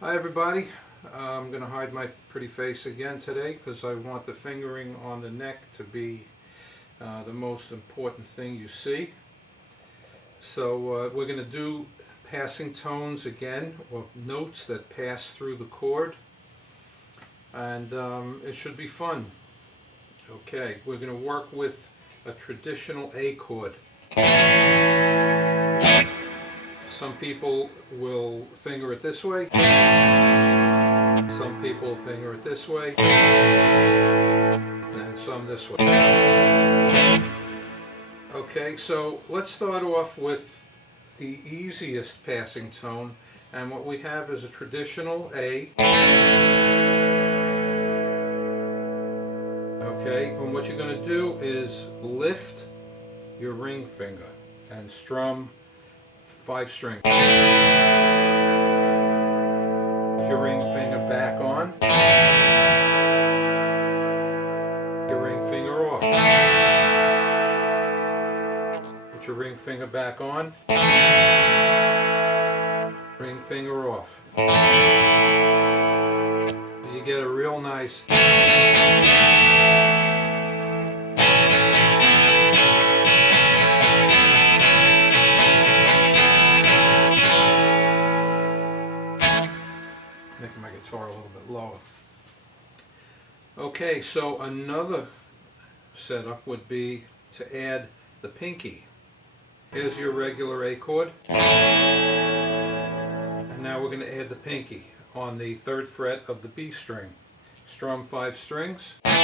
Hi everybody, I'm going to hide my pretty face again today because I want the fingering on the neck to be the most important thing you see. So we're going to do passing tones again, or notes that pass through the chord, and it should be fun. Okay, we're going to work with a traditional A chord. Some people will finger it this way, some people finger it this way, and some this way. Okay, so let's start off with the easiest passing tone, and what we have is a traditional A. Okay, and what you're going to do is lift your ring finger and strum 5 string. Put your ring finger back on. Your ring finger off. Put your ring finger back on. Ring finger off. You get a real nice making my guitar a little bit lower. Okay, so another setup would be to add the pinky. Here's your regular A chord. And now we're going to add the pinky on the 3rd fret of the B string. Strum 5 strings. That's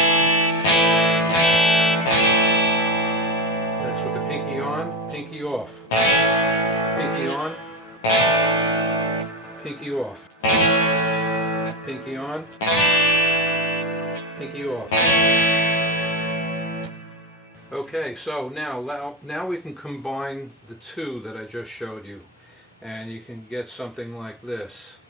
with the pinky on, pinky off. Pinky on, pinky off. Pinky on, pinky off. Okay, so now we can combine the two that I just showed you, and you can get something like this.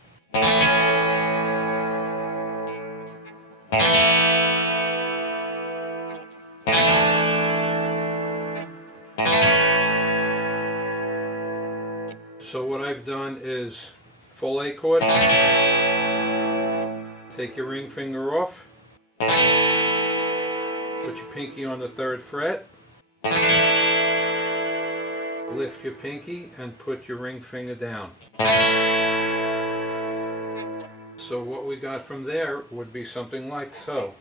So what I've done is full A chord. Take your ring finger off, put your pinky on the 3rd fret, lift your pinky and put your ring finger down. So what we got from there would be something like so.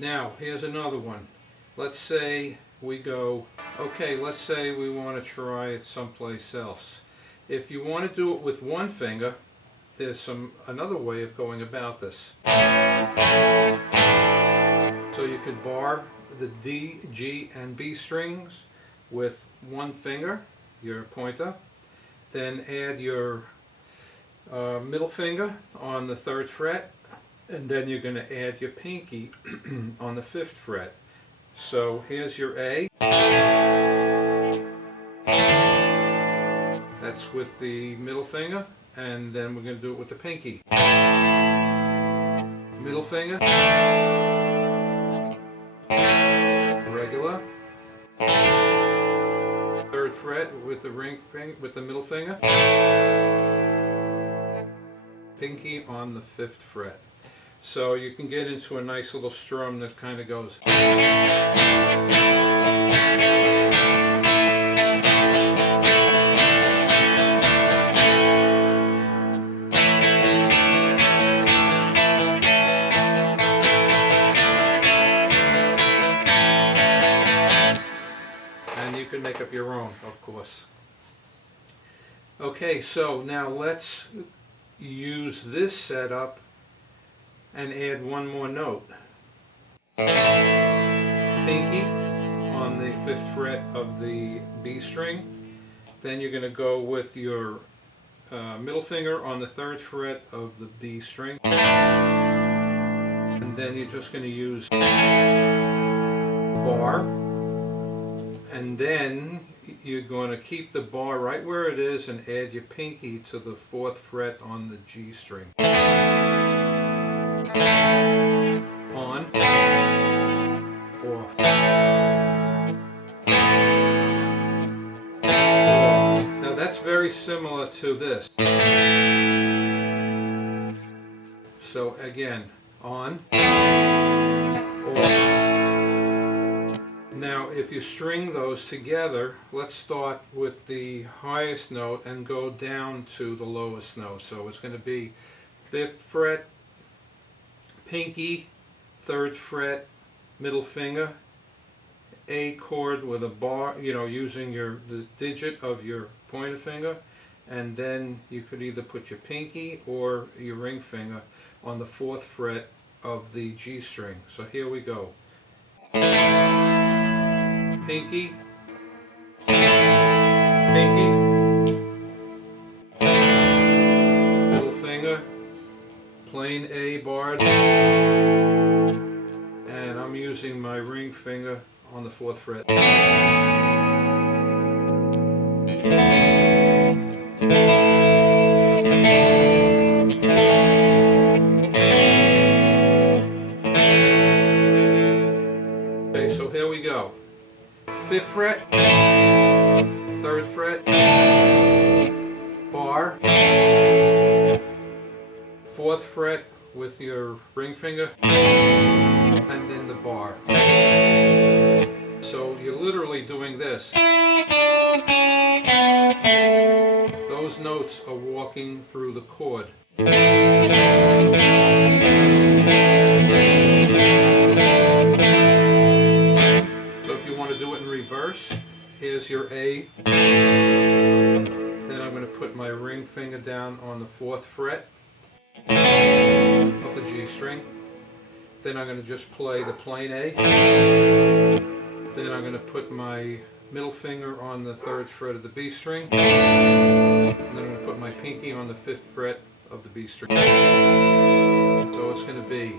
Now, here's another one. Let's say we go, okay, let's say we want to try it someplace else. If you want to do it with one finger, there's another way of going about this. So you could bar the D, G, and B strings with one finger, your pointer, then add your middle finger on the 3rd fret, and then you're going to add your pinky on the 5th fret. So here's your A. That's with the middle finger, and then we're going to do it with the pinky. Middle finger, regular, 3rd fret with the ring finger, with the middle finger, pinky on the 5th fret. So you can get into a nice little strum that kind of goes. And you can make up your own, of course. Okay, so now let's use this setup and add one more note. Pinky on the 5th fret of the B string. Then you're going to go with your middle finger on the 3rd fret of the B string. And then you're just going to use bar. And then you're going to keep the bar right where it is and add your pinky to the 4th fret on the G string. On, off, off. Now that's very similar to this. So again, on, off. Now if you string those together, let's start with the highest note and go down to the lowest note. So it's going to be 5th fret, pinky, 3rd fret, middle finger, A chord with a bar, using the digit of your pointer finger, and then you could either put your pinky or your ring finger on the 4th fret of the G string. So here we go. Pinky, pinky, middle finger, plain A barred, and I'm using my ring finger on the 4th fret. Okay, so here we go. 5th fret, 3rd fret, bar, 4th fret with your ring finger, and then the bar. So you're literally doing this. Those notes are walking through the chord. Do it in reverse. Here's your A. Then I'm going to put my ring finger down on the 4th fret of the G string. Then I'm going to just play the plain A. Then I'm going to put my middle finger on the 3rd fret of the B string. And then I'm going to put my pinky on the 5th fret of the B string. So it's going to be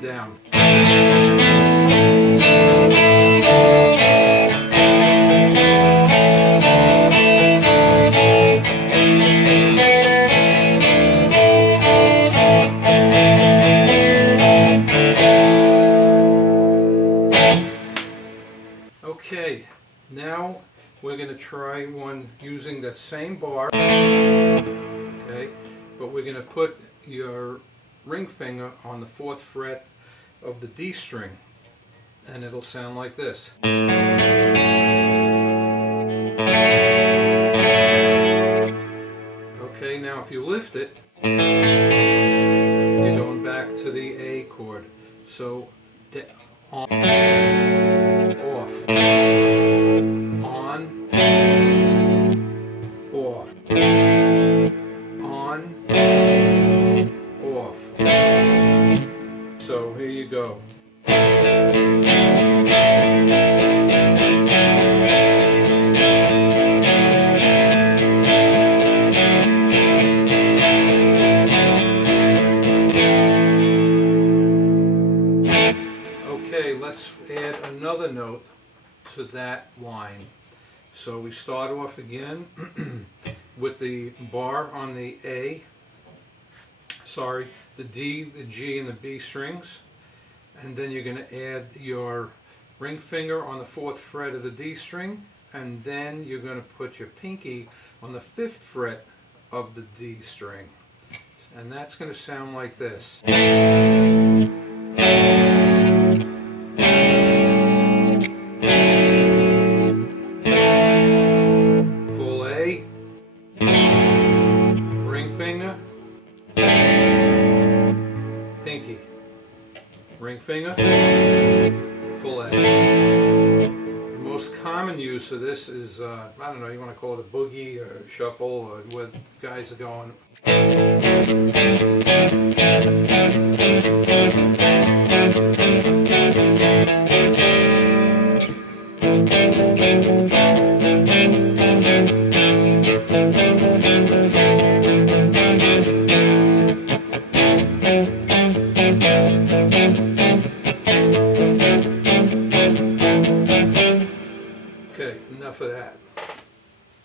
down. Okay, now we're going to try one using that same bar, okay, but we're going to put your ring finger on the 4th fret of the D string, and it'll sound like this. Okay, now if you lift it, you're going back to the A chord. So on, off, on, off, on, off. So here you go. Okay, let's add another note to that line. So we start off again with the bar on the A, the D, the G, and the B strings, and then you're going to add your ring finger on the 4th fret of the D string, and then you're going to put your pinky on the 5th fret of the D string, and that's going to sound like this. Full A, ring finger, pinky, ring finger, full A. The most common use use of this is, I don't know, you want to call it a boogie or a shuffle, or where guys are going. Okay, enough of that.